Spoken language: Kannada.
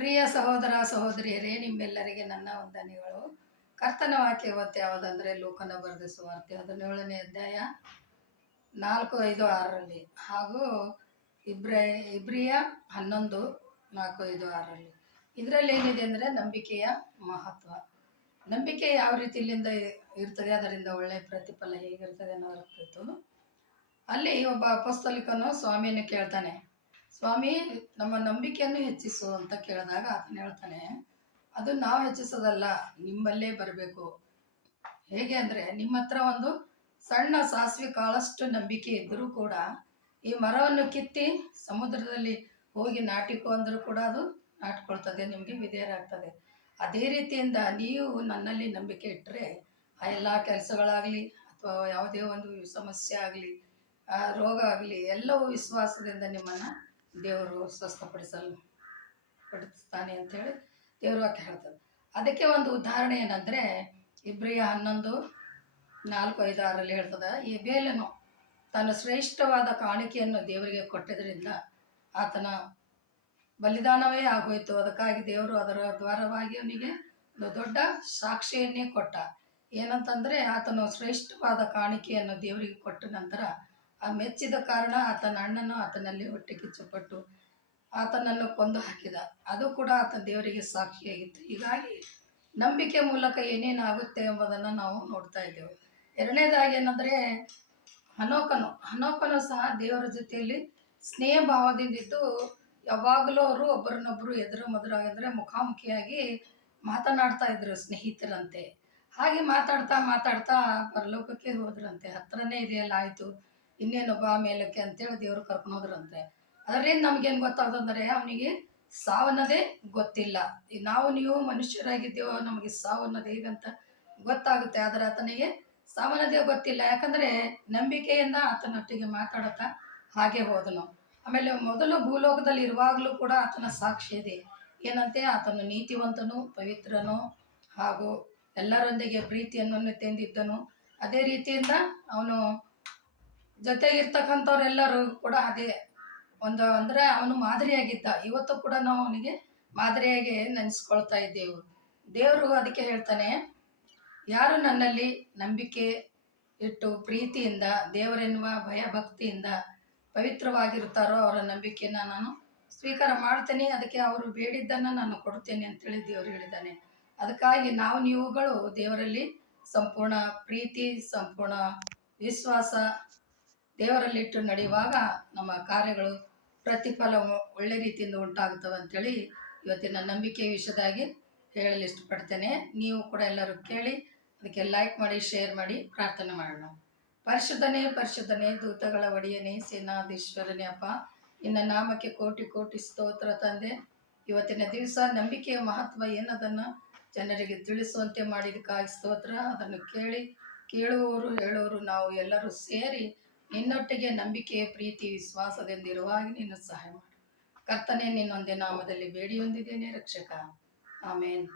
ಪ್ರಿಯ ಸಹೋದರ ಸಹೋದರಿಯರೇ, ನಿಮ್ಮೆಲ್ಲರಿಗೆ ನನ್ನ ವಂದನೆಗಳು. ಕರ್ತನ ವಾಕ್ಯ ಇವತ್ತು ಯಾವುದಂದ್ರೆ ಲೋಕನ ಬರೆದ ಸುವಾರ್ತೆ 17ನೇ ಅಧ್ಯಾಯ 4, 5, 6ರಲ್ಲಿ ಹಾಗೂ ಇಬ್ರಿಯ 11, 4, 5, 6ರಲ್ಲಿ. ಇದರಲ್ಲಿ ಏನಿದೆ ಅಂದರೆ ನಂಬಿಕೆಯ ಮಹತ್ವ. ನಂಬಿಕೆ ಯಾವ ರೀತಿಯಿಂದ ಇರ್ತದೆ, ಅದರಿಂದ ಒಳ್ಳೆಯ ಪ್ರತಿಫಲ ಹೇಗಿರ್ತದೆ ಅನ್ನೋದ್ರ ಕುರಿತು ಅಲ್ಲಿ ಒಬ್ಬ ಅಪೊಸ್ತಲಿಕನು ಸ್ವಾಮಿಯನ್ನು ಕೇಳ್ತಾನೆ. ಸ್ವಾಮಿ, ನಮ್ಮ ನಂಬಿಕೆಯನ್ನು ಹೆಚ್ಚಿಸು ಅಂತ ಕೇಳಿದಾಗ ಆತನ ಹೇಳ್ತಾನೆ, ಅದು ನಾವು ಹೆಚ್ಚಿಸೋದಲ್ಲ, ನಿಮ್ಮಲ್ಲೇ ಬರಬೇಕು. ಹೇಗೆ ಅಂದರೆ, ನಿಮ್ಮ ಹತ್ರ ಒಂದು ಸಣ್ಣ ಸಾಸಿವೆ ಕಾಳಷ್ಟು ನಂಬಿಕೆ ಇದ್ದರೂ ಕೂಡ ಈ ಮರವನ್ನು ಕಿತ್ತಿ ಸಮುದ್ರದಲ್ಲಿ ಹೋಗಿ ನಾಟಿಕೊ ಅಂದರೂ ಕೂಡ ಅದು ನಾಟ್ಕೊಳ್ತದೆ, ನಿಮಗೆ ವಿಧೇಯರಾಗ್ತದೆ. ಅದೇ ರೀತಿಯಿಂದ ನೀವು ನನ್ನಲ್ಲಿ ನಂಬಿಕೆ ಇಟ್ಟರೆ ಆ ಎಲ್ಲ ಕೆಲಸಗಳಾಗಲಿ ಅಥವಾ ಯಾವುದೇ ಒಂದು ಸಮಸ್ಯೆ ಆಗಲಿ, ರೋಗ ಆಗಲಿ, ಎಲ್ಲವೂ ವಿಶ್ವಾಸದಿಂದ ನಿಮ್ಮನ್ನು ದೇವರು ಪಡಿಸ್ತಾನೆ ಅಂಥೇಳಿ ದೇವರು ವಾಕ್ಯ ಹೇಳ್ತಾರೆ. ಅದಕ್ಕೆ ಒಂದು ಉದಾಹರಣೆ ಏನಂದರೆ ಇಬ್ರಿಯ 11, 4, 5, 6ರಲ್ಲಿ ಹೇಳ್ತದೆ, ಈ ಬೇಲನು ತನ್ನ ಶ್ರೇಷ್ಠವಾದ ಕಾಣಿಕೆಯನ್ನು ದೇವರಿಗೆ ಕೊಟ್ಟಿದ್ದರಿಂದ ಆತನ ಬಲಿದಾನವೇ ಆಗೋಯ್ತು. ಅದಕ್ಕಾಗಿ ದೇವರು ಅದರ ದ್ವಾರವಾಗಿ ಅವನಿಗೆ ಒಂದು ದೊಡ್ಡ ಸಾಕ್ಷಿಯನ್ನೇ ಕೊಟ್ಟ. ಏನಂತಂದರೆ, ಆತನು ಶ್ರೇಷ್ಠವಾದ ಕಾಣಿಕೆಯನ್ನು ದೇವರಿಗೆ ಕೊಟ್ಟ ನಂತರ ಆ ಮೆಚ್ಚಿದ ಕಾರಣ ಆತನ ಅಣ್ಣನು ಆತನಲ್ಲಿ ಹೊಟ್ಟೆ ಕಿಚ್ಚುಪಟ್ಟು ಆತನನ್ನು ಕೊಂದು ಹಾಕಿದ. ಅದು ಕೂಡ ಆತನ ದೇವರಿಗೆ ಸಾಕ್ಷಿಯಾಗಿತ್ತು. ಹೀಗಾಗಿ ನಂಬಿಕೆ ಮೂಲಕ ಏನೇನಾಗುತ್ತೆ ಎಂಬುದನ್ನು ನಾವು ನೋಡ್ತಾ ಇದ್ದೇವೆ. ಎರಡನೇದಾಗಿ ಏನಂದರೆ, ಹನೋಕನು ಸಹ ದೇವರ ಜೊತೆಯಲ್ಲಿ ಸ್ನೇಹ ಭಾವದಿಂದಿದ್ದು ಯಾವಾಗಲೂ ಅವರು ಒಬ್ಬರನ್ನೊಬ್ಬರು ಎದುರು ಅಂದರೆ ಮುಖಾಮುಖಿಯಾಗಿ ಮಾತನಾಡ್ತಾ ಇದ್ರು, ಸ್ನೇಹಿತರಂತೆ. ಹಾಗೆ ಮಾತಾಡ್ತಾ ಪರಲೋಕಕ್ಕೆ ಹೋದ್ರಂತೆ. ಹತ್ರನೇ ಇದೆಯಲ್ಲ, ಆಯಿತು ಇನ್ನೇನು ಬಾ ಮೇಲಕ್ಕೆ ಅಂತೇಳಿ ದೇವರು ಕರ್ಕೊಂಡು ಹೋದ್ರಂತೆ. ಅದರಿಂದ ನಮಗೇನು ಗೊತ್ತಾಗೋದಂದರೆ, ಅವನಿಗೆ ಸಾವನ್ನದೇ ಗೊತ್ತಿಲ್ಲ. ನಾವು ನೀವು ಮನುಷ್ಯರಾಗಿದ್ದೇವೋ, ನಮಗೆ ಸಾವನ್ನೋದು ಹೇಗಂತ ಗೊತ್ತಾಗುತ್ತೆ, ಆದರೆ ಆತನಿಗೆ ಸಾವನ್ನದೇ ಗೊತ್ತಿಲ್ಲ. ಯಾಕಂದರೆ ನಂಬಿಕೆಯಿಂದ ಆತನೊಟ್ಟಿಗೆ ಮಾತಾಡುತ್ತಾ ಹಾಗೆ ಹೋದನು. ಆಮೇಲೆ ಮೊದಲು ಭೂಲೋಕದಲ್ಲಿ ಇರುವಾಗಲೂ ಕೂಡ ಆತನ ಸಾಕ್ಷಿ ಇದೆ. ಏನಂತೆ, ಆತನು ನೀತಿವಂತನು, ಪವಿತ್ರನು ಹಾಗೂ ಎಲ್ಲರೊಂದಿಗೆ ಪ್ರೀತಿಯನ್ನು ತಂದಿದ್ದನು. ಅದೇ ರೀತಿಯಿಂದ ಅವನು ಜೊತೆಗಿರ್ತಕ್ಕಂಥವ್ರೆಲ್ಲರೂ ಕೂಡ ಅದೇ ಅಂದರೆ ಅವನು ಮಾದರಿಯಾಗಿದ್ದ. ಇವತ್ತು ಕೂಡ ನಾವು ಅವನಿಗೆ ಮಾದರಿಯಾಗಿ ನೆನೆಸ್ಕೊಳ್ತಾ ಇದ್ದೇವೆ. ದೇವರು ಅದಕ್ಕೆ ಹೇಳ್ತಾನೆ, ಯಾರು ನನ್ನಲ್ಲಿ ನಂಬಿಕೆ ಇಟ್ಟು ಪ್ರೀತಿಯಿಂದ ದೇವರೆನ್ನುವ ಭಯಭಕ್ತಿಯಿಂದ ಪವಿತ್ರವಾಗಿರ್ತಾರೋ ಅವರ ನಂಬಿಕೆಯನ್ನು ನಾನು ಸ್ವೀಕಾರ ಮಾಡ್ತೇನೆ. ಅದಕ್ಕೆ ಅವರು ಬೇಡಿದ್ದನ್ನು ನಾನು ಕೊಡ್ತೇನೆ ಅಂತೇಳಿ ದೇವರು ಹೇಳಿದ್ದಾನೆ. ಅದಕ್ಕಾಗಿ ನೀವುಗಳು ದೇವರಲ್ಲಿ ಸಂಪೂರ್ಣ ಪ್ರೀತಿ, ಸಂಪೂರ್ಣ ವಿಶ್ವಾಸ ದೇವರಲ್ಲಿಟ್ಟು ನಡೆಯುವಾಗ ನಮ್ಮ ಕಾರ್ಯಗಳು ಪ್ರತಿಫಲ ಒಳ್ಳೆ ರೀತಿಯಿಂದ ಉಂಟಾಗುತ್ತವೆ ಅಂಥೇಳಿ ಇವತ್ತಿನ ನಂಬಿಕೆ ವಿಷಯದಾಗಿ ಹೇಳಲು ಇಷ್ಟಪಡ್ತೇನೆ. ನೀವು ಕೂಡ ಎಲ್ಲರೂ ಕೇಳಿ ಅದಕ್ಕೆ ಲೈಕ್ ಮಾಡಿ, ಶೇರ್ ಮಾಡಿ, ಪ್ರಾರ್ಥನೆ ಮಾಡೋಣ. ಪರಿಶುದ್ಧನೇ, ದೂತಗಳ ಒಡೆಯನೇ, ಸೇನಾಧೀಶ್ವರನೇ, ಅಪ್ಪ ನಿನ್ನ ನಾಮಕ್ಕೆ ಕೋಟಿ ಕೋಟಿ ಸ್ತೋತ್ರ ತಂದೆ. ಇವತ್ತಿನ ದಿವಸ ನಂಬಿಕೆಯ ಮಹತ್ವ ಏನದನ್ನು ಜನರಿಗೆ ತಿಳಿಸುವಂತೆ ಮಾಡಿದಕ್ಕಾಗಿ ಸ್ತೋತ್ರ. ಅದನ್ನು ಕೇಳುವವರು ಹೇಳುವವರು ನಾವು ಎಲ್ಲರೂ ಸೇರಿ ನಿನ್ನೊಟ್ಟಿಗೆ ನಂಬಿಕೆ, ಪ್ರೀತಿ, ವಿಶ್ವಾಸದಿಂದಿರುವಾಗ ನೀನು ಸಹಾಯ ಮಾಡು. ಕರ್ತನೇ, ನಿನ್ನೊಂದೇ ನಾಮದಲ್ಲಿ ಬೇಡಿ ಹೊಂದಿದ್ದೇನೆ ರಕ್ಷಕ. ಆಮೇನ್.